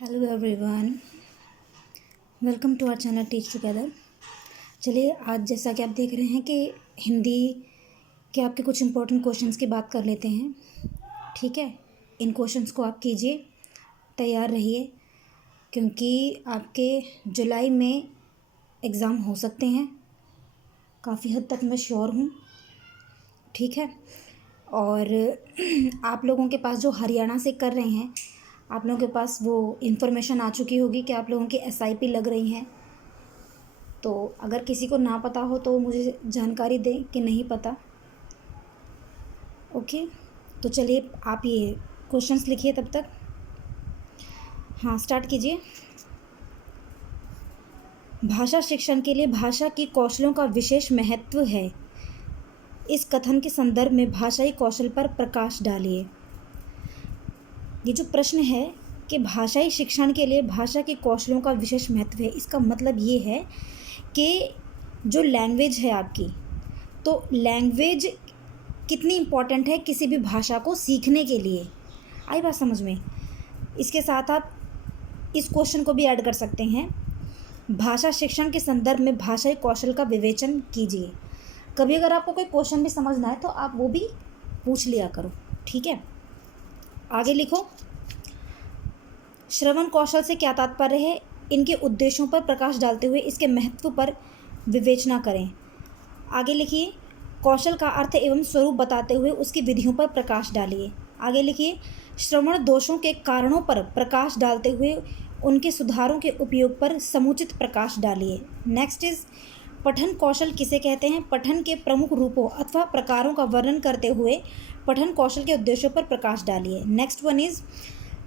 Hello everyone, welcome to our channel teach together. चलिए आज जैसा कि आप देख रहे हैं कि हिंदी के आपके कुछ इम्पोर्टेंट क्वेश्चंस की बात कर लेते हैं। ठीक है, इन क्वेश्चंस को आप कीजिए, तैयार रहिए, क्योंकि आपके जुलाई में एग्ज़ाम हो सकते हैं। काफ़ी हद तक मैं श्योर हूँ। ठीक है, और आप लोगों के पास जो हरियाणा से कर रहे हैं, आप लोगों के पास वो इन्फॉर्मेशन आ चुकी होगी कि आप लोगों की एसआईपी लग रही हैं। तो अगर किसी को ना पता हो तो मुझे जानकारी दें कि नहीं पता। ओके, तो चलिए आप ये क्वेश्चंस लिखिए तब तक। हाँ, स्टार्ट कीजिए। भाषा शिक्षण के लिए भाषा की कौशलों का विशेष महत्व है। इस कथन के संदर्भ में भाषाई कौशल पर प्रकाश डालिए। ये जो प्रश्न है कि भाषाई शिक्षण के लिए भाषा के कौशलों का विशेष महत्व है, इसका मतलब ये है कि जो लैंग्वेज है आपकी, तो लैंग्वेज कितनी इम्पॉर्टेंट है किसी भी भाषा को सीखने के लिए। आई बात समझ में? इसके साथ आप इस क्वेश्चन को भी ऐड कर सकते हैं, भाषा शिक्षण के संदर्भ में भाषाई कौशल का विवेचन कीजिए। कभी अगर आपको कोई क्वेश्चन भी समझना है तो आप वो भी पूछ लिया करो। ठीक है, आगे लिखो। श्रवण कौशल से क्या तात्पर्य है? इनके उद्देश्यों पर प्रकाश डालते हुए इसके महत्व पर विवेचना करें। आगे लिखिए। कौशल का अर्थ एवं स्वरूप बताते हुए उसकी विधियों पर प्रकाश डालिए। आगे लिखिए। श्रवण दोषों के कारणों पर प्रकाश डालते हुए उनके सुधारों के उपयोग पर समुचित प्रकाश डालिए। नेक्स्ट इज पठन कौशल किसे कहते हैं? पठन के प्रमुख रूपों अथवा प्रकारों का वर्णन करते हुए पठन कौशल के उद्देश्यों पर प्रकाश डालिए। नेक्स्ट वन इज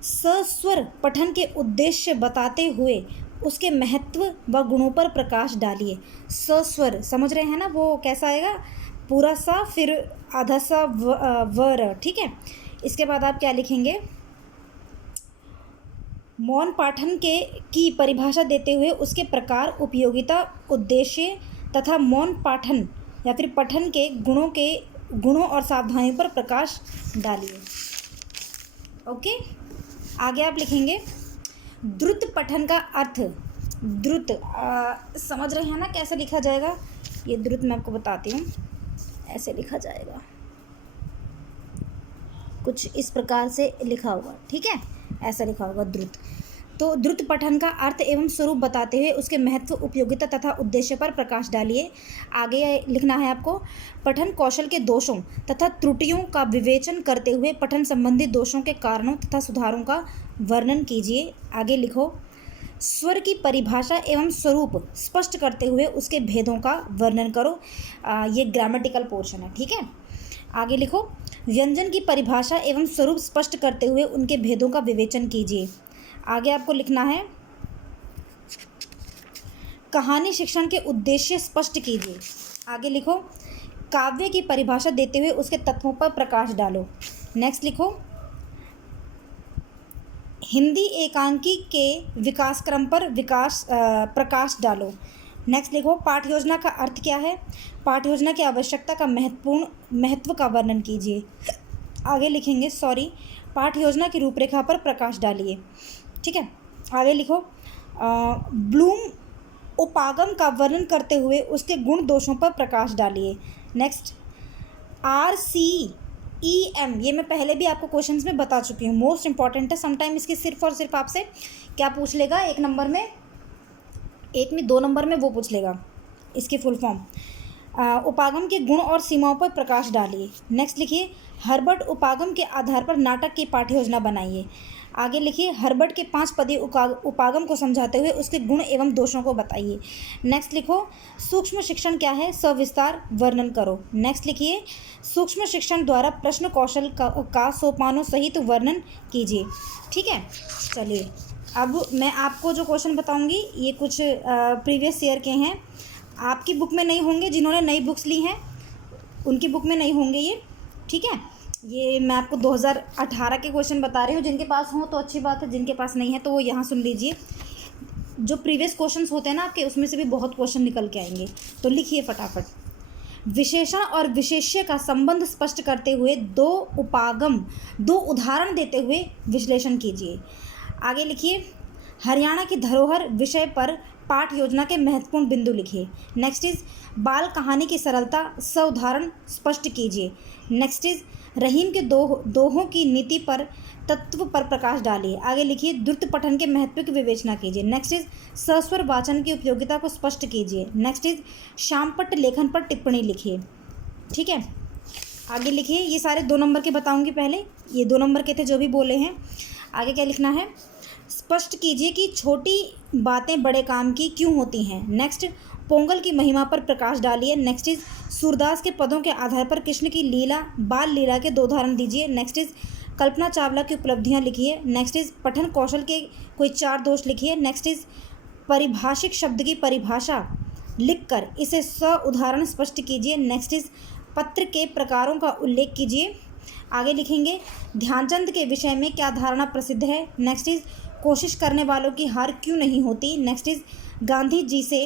सस्वर पठन के उद्देश्य बताते हुए उसके महत्व व गुणों पर प्रकाश डालिए। सस्वर समझ रहे हैं ना, वो कैसा आएगा? पूरा सा, फिर आधा सा वर। ठीक है, इसके बाद आप क्या लिखेंगे? मौन पाठन की परिभाषा देते हुए उसके प्रकार, उपयोगिता, उद्देश्य तथा मौन पाठन या फिर पठन के गुणों और सावधानियों पर प्रकाश डालिए। ओके, आगे आप लिखेंगे द्रुत पठन का अर्थ। द्रुत समझ रहे हैं ना कैसे लिखा जाएगा? ये द्रुत मैं आपको बताती हूँ। ऐसे लिखा जाएगा, कुछ इस प्रकार से लिखा होगा। ठीक है, ऐसा लिखा होगा द्रुत। तो द्रुत पठन का अर्थ एवं स्वरूप बताते हुए उसके महत्व, उपयोगिता तथा उद्देश्य पर प्रकाश डालिए। आगे लिखना है आपको, पठन कौशल के दोषों तथा त्रुटियों का विवेचन करते हुए पठन संबंधी दोषों के कारणों तथा सुधारों का वर्णन कीजिए। आगे लिखो, स्वर की परिभाषा एवं स्वरूप स्पष्ट करते हुए उसके भेदों का वर्णन करो। ये ग्रामेटिकल पोर्शन है। ठीक है, आगे लिखो, व्यंजन की परिभाषा एवं स्वरूप स्पष्ट करते हुए उनके भेदों का विवेचन कीजिए। आगे आपको लिखना है, कहानी शिक्षण के उद्देश्य स्पष्ट कीजिए। आगे लिखो, काव्य की परिभाषा देते हुए उसके तत्वों पर प्रकाश डालो। नेक्स्ट लिखो, हिंदी एकांकी के विकास क्रम पर प्रकाश डालो। नेक्स्ट लिखो, पाठ योजना का अर्थ क्या है? पाठ योजना की आवश्यकता का महत्व का वर्णन कीजिए। आगे लिखेंगे, पाठ योजना की रूपरेखा पर प्रकाश डालिए। ठीक है, आगे लिखो, ब्लूम उपागम का वर्णन करते हुए उसके गुण दोषों पर प्रकाश डालिए। नेक्स्ट, RCEM, ये मैं पहले भी आपको क्वेश्चंस में बता चुकी हूँ, मोस्ट इंपॉर्टेंट है। समटाइम इसकी सिर्फ और सिर्फ आपसे क्या पूछ लेगा, एक नहीं 2 नंबर में वो पूछ लेगा इसकी फुल फॉर्म। उपागम के गुण और सीमाओं पर प्रकाश डालिए। नेक्स्ट लिखिए, हर्बर्ट उपागम के आधार पर नाटक की पाठ्य योजना बनाइए। आगे लिखिए, हर्बर्ट के 5 पदीय उपागम को समझाते हुए उसके गुण एवं दोषों को बताइए। नेक्स्ट लिखो, सूक्ष्म शिक्षण क्या है? सविस्तार वर्णन करो। नेक्स्ट लिखिए, सूक्ष्म शिक्षण द्वारा प्रश्न कौशल का सोपानों सहित वर्णन कीजिए। ठीक है, चलिए अब मैं आपको जो क्वेश्चन बताऊंगी ये कुछ प्रीवियस ईयर के हैं। आपकी बुक में नहीं होंगे, जिन्होंने नई बुक्स ली हैं उनकी बुक में नहीं होंगे ये। ठीक है, ये मैं आपको 2018 के क्वेश्चन बता रही हूँ। जिनके पास हों तो अच्छी बात है, जिनके पास नहीं है तो वो यहाँ सुन लीजिए। जो प्रीवियस क्वेश्चंस होते हैं ना आपके, उसमें से भी बहुत क्वेश्चन निकल के आएंगे। तो लिखिए फटाफट। विशेषण और विशेष्य का संबंध स्पष्ट करते हुए दो उदाहरण देते हुए विश्लेषण कीजिए। आगे लिखिए हरियाणा की धरोहर विषय पर पाठ योजना के महत्वपूर्ण बिंदु लिखिए। नेक्स्ट इज बाल कहानी की सरलता उदाहरण स्पष्ट कीजिए। नेक्स्ट इज रहीम के दोहों की नीति पर तत्व पर प्रकाश डालिए। आगे लिखिए द्रुत पठन के महत्व की विवेचना कीजिए। नेक्स्ट इज सस्वर वाचन की उपयोगिता को स्पष्ट कीजिए। नेक्स्ट इज शामपट्ट लेखन पर टिप्पणी लिखिए। ठीक है, आगे लिखिए, ये सारे 2 नंबर के बताऊंगी। पहले ये 2 नंबर के थे जो भी बोले हैं। आगे क्या लिखना है, स्पष्ट कीजिए कि छोटी बातें बड़े काम की क्यों होती हैं। नेक्स्ट पोंगल की महिमा पर प्रकाश डालिए। नेक्स्ट इज सूरदास के पदों के आधार पर कृष्ण की लीला बाल लीला के 2 उदाहरण दीजिए। नेक्स्ट इज कल्पना चावला की उपलब्धियां लिखिए। नेक्स्ट इज पठन कौशल के कोई 4 दोष लिखिए। नेक्स्ट इज परिभाषिक शब्द की परिभाषा लिखकर इसे उदाहरण स्पष्ट कीजिए। नेक्स्ट इज पत्र के प्रकारों का उल्लेख कीजिए। आगे लिखेंगे ध्यानचंद के विषय में क्या धारणा प्रसिद्ध है। नेक्स्ट इज कोशिश करने वालों की हार क्यों नहीं होती। नेक्स्ट इज गांधी जी से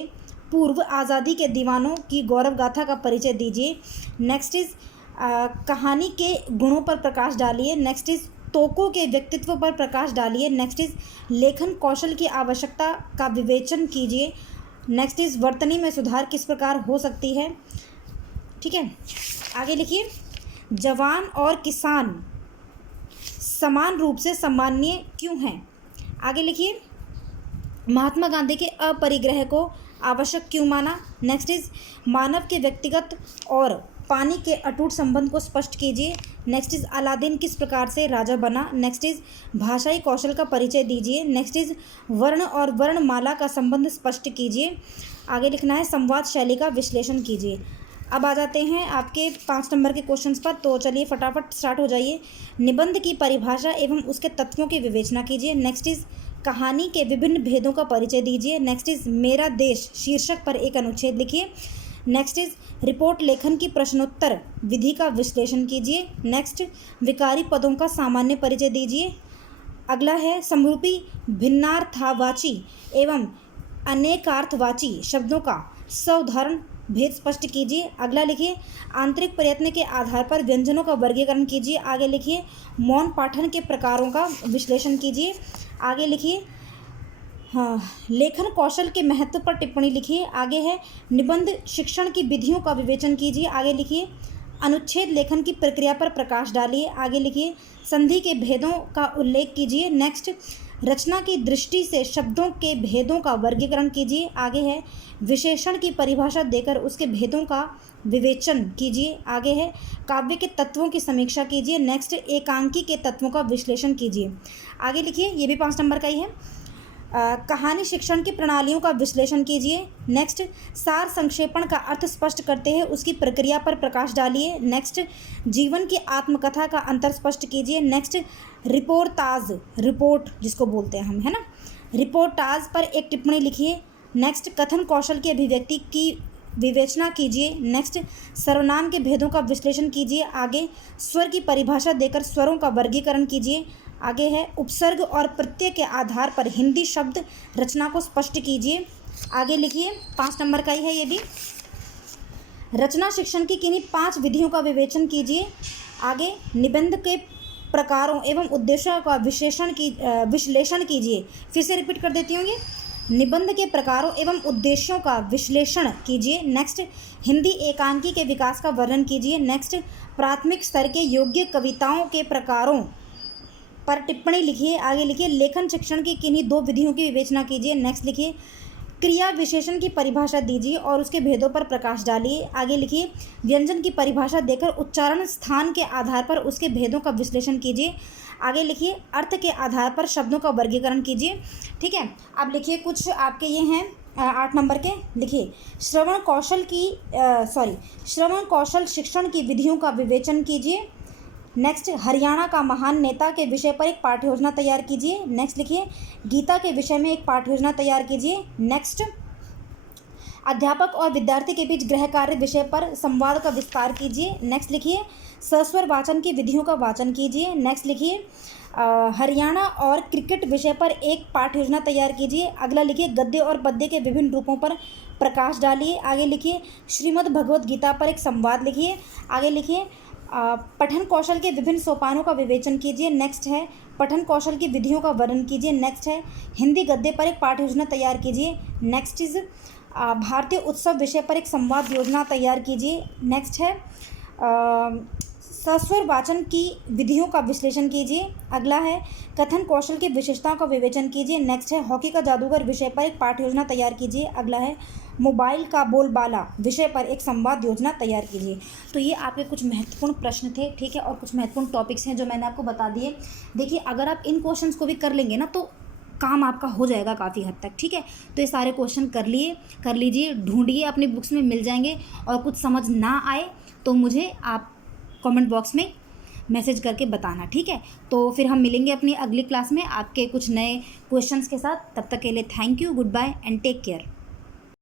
पूर्व आज़ादी के दीवानों की गौरव गाथा का परिचय दीजिए। नेक्स्ट इज कहानी के गुणों पर प्रकाश डालिए। नेक्स्ट इज तोकों के व्यक्तित्व पर प्रकाश डालिए। नेक्स्ट इज लेखन कौशल की आवश्यकता का विवेचन कीजिए। नेक्स्ट इज वर्तनी में सुधार किस प्रकार हो सकती है। ठीक है, आगे लिखिए जवान और किसान समान रूप से सम्माननीय क्यों हैं। आगे लिखिए महात्मा गांधी के अपरिग्रह को आवश्यक क्यों माना। नेक्स्ट इज मानव के व्यक्तिगत और पानी के अटूट संबंध को स्पष्ट कीजिए। नेक्स्ट इज अलादीन किस प्रकार से राजा बना। नेक्स्ट इज भाषाई कौशल का परिचय दीजिए। नेक्स्ट इज वर्ण और वर्णमाला का संबंध स्पष्ट कीजिए। आगे लिखना है संवाद शैली का विश्लेषण कीजिए। अब आ जाते हैं आपके 5 नंबर के क्वेश्चंस पर, तो चलिए फटाफट स्टार्ट हो जाइए। निबंध की परिभाषा एवं उसके तत्वों की विवेचना कीजिए। नेक्स्ट इज कहानी के विभिन्न भेदों का परिचय दीजिए। नेक्स्ट इज मेरा देश शीर्षक पर एक अनुच्छेद लिखिए। नेक्स्ट इज रिपोर्ट लेखन की प्रश्नोत्तर विधि का विश्लेषण कीजिए। नेक्स्ट विकारी पदों का सामान्य परिचय दीजिए। अगला है समरूपी भिन्नार्थवाची एवं अनेकार्थवाची शब्दों का उदाहरण भेद स्पष्ट कीजिए। अगला लिखिए आंतरिक प्रयत्न के आधार पर व्यंजनों का वर्गीकरण कीजिए। आगे लिखिए मौन पाठन के प्रकारों का विश्लेषण कीजिए। आगे लिखिए लेखन कौशल के महत्व पर टिप्पणी लिखिए। आगे है निबंध शिक्षण की विधियों का विवेचन कीजिए। आगे लिखिए अनुच्छेद लेखन की प्रक्रिया पर प्रकाश डालिए। आगे लिखिए संधि के भेदों का उल्लेख कीजिए। नेक्स्ट रचना की दृष्टि से शब्दों के भेदों का वर्गीकरण कीजिए। आगे है विशेषण की परिभाषा देकर उसके भेदों का विवेचन कीजिए। आगे है काव्य के तत्वों की समीक्षा कीजिए। नेक्स्ट एकांकी के तत्वों का विश्लेषण कीजिए। आगे लिखिए ये भी 5 नंबर का ही है कहानी शिक्षण की प्रणालियों का विश्लेषण कीजिए। नेक्स्ट सार संक्षेपण का अर्थ स्पष्ट करते हैं उसकी प्रक्रिया पर प्रकाश डालिए। नेक्स्ट जीवन की आत्मकथा का अंतर स्पष्ट कीजिए। नेक्स्ट रिपोर्ट जिसको बोलते हैं हम, है ना, रिपोर्टाज पर एक टिप्पणी लिखिए। नेक्स्ट कथन कौशल की अभिव्यक्ति की विवेचना कीजिए। नेक्स्ट सर्वनाम के भेदों का विश्लेषण कीजिए। आगे स्वर की परिभाषा देकर स्वरों का वर्गीकरण कीजिए। आगे है उपसर्ग और प्रत्यय के आधार पर हिंदी शब्द रचना को स्पष्ट कीजिए। आगे लिखिए 5 नंबर का ही है ये भी रचना शिक्षण की किन्हीं 5 विधियों का विवेचन कीजिए। आगे निबंध के प्रकारों एवं उद्देश्यों का विश्लेषण कीजिए। फिर से रिपीट कर देती हूँ, ये निबंध के प्रकारों एवं उद्देश्यों का विश्लेषण कीजिए। नेक्स्ट हिंदी एकांकी के विकास का वर्णन कीजिए। नेक्स्ट प्राथमिक स्तर के योग्य कविताओं के प्रकारों पर टिप्पणी लिखिए। आगे लिखिए लेखन शिक्षण की किन्हीं 2 विधियों की विवेचना कीजिए। नेक्स्ट लिखिए क्रिया विशेषण की परिभाषा दीजिए और उसके भेदों पर प्रकाश डालिए। आगे लिखिए व्यंजन की परिभाषा देकर उच्चारण स्थान के आधार पर उसके भेदों का विश्लेषण कीजिए। आगे लिखिए अर्थ के आधार पर शब्दों का वर्गीकरण कीजिए। ठीक है, अब लिखिए कुछ आपके ये हैं 8 नंबर के। लिखिए श्रवण कौशल शिक्षण की विधियों का विवेचन कीजिए। नेक्स्ट हरियाणा का महान नेता के विषय पर एक पाठ्य योजना तैयार कीजिए। नेक्स्ट लिखिए गीता के विषय में एक पाठ्य योजना तैयार कीजिए। नेक्स्ट अध्यापक और विद्यार्थी के बीच गृह कार्य विषय पर संवाद का विस्तार कीजिए। नेक्स्ट लिखिए सस्वर वाचन की विधियों का वाचन कीजिए। नेक्स्ट लिखिए हरियाणा और क्रिकेट विषय पर एक पाठ्य योजना तैयार कीजिए। अगला लिखिए गद्य और पद्य के विभिन्न रूपों पर प्रकाश डालिए। आगे लिखिए श्रीमद् भगवद गीता पर एक संवाद लिखिए। आगे लिखिए पठन कौशल के विभिन्न सोपानों का विवेचन कीजिए। नेक्स्ट है पठन कौशल की विधियों का वर्णन कीजिए। नेक्स्ट है हिंदी गद्य पर एक पाठ योजना तैयार कीजिए। नेक्स्ट इज भारतीय उत्सव विषय पर एक संवाद योजना तैयार कीजिए। नेक्स्ट है सस्वर वाचन की विधियों का विश्लेषण कीजिए। अगला है कथन कौशल की विशेषताओं का विवेचन कीजिए। नेक्स्ट है हॉकी का जादूगर विषय पर एक पाठ योजना तैयार कीजिए। अगला है मोबाइल का बोलबाला विषय पर एक संवाद योजना तैयार कीजिए। तो ये आपके कुछ महत्वपूर्ण प्रश्न थे, ठीक है, और कुछ महत्वपूर्ण टॉपिक्स हैं जो मैंने आपको बता दिए। देखिए अगर आप इन क्वेश्चंस को भी कर लेंगे ना तो काम आपका हो जाएगा काफ़ी हद तक, ठीक है। तो ये सारे क्वेश्चन कर लीजिए, ढूंढिए, अपनी बुक्स में मिल जाएंगे। और कुछ समझ ना आए तो मुझे आप कमेंट बॉक्स में मैसेज करके बताना, ठीक है। तो फिर हम मिलेंगे अपनी अगली क्लास में आपके कुछ नए क्वेश्चंस के साथ। तब तक के लिए thank you, goodbye and take care.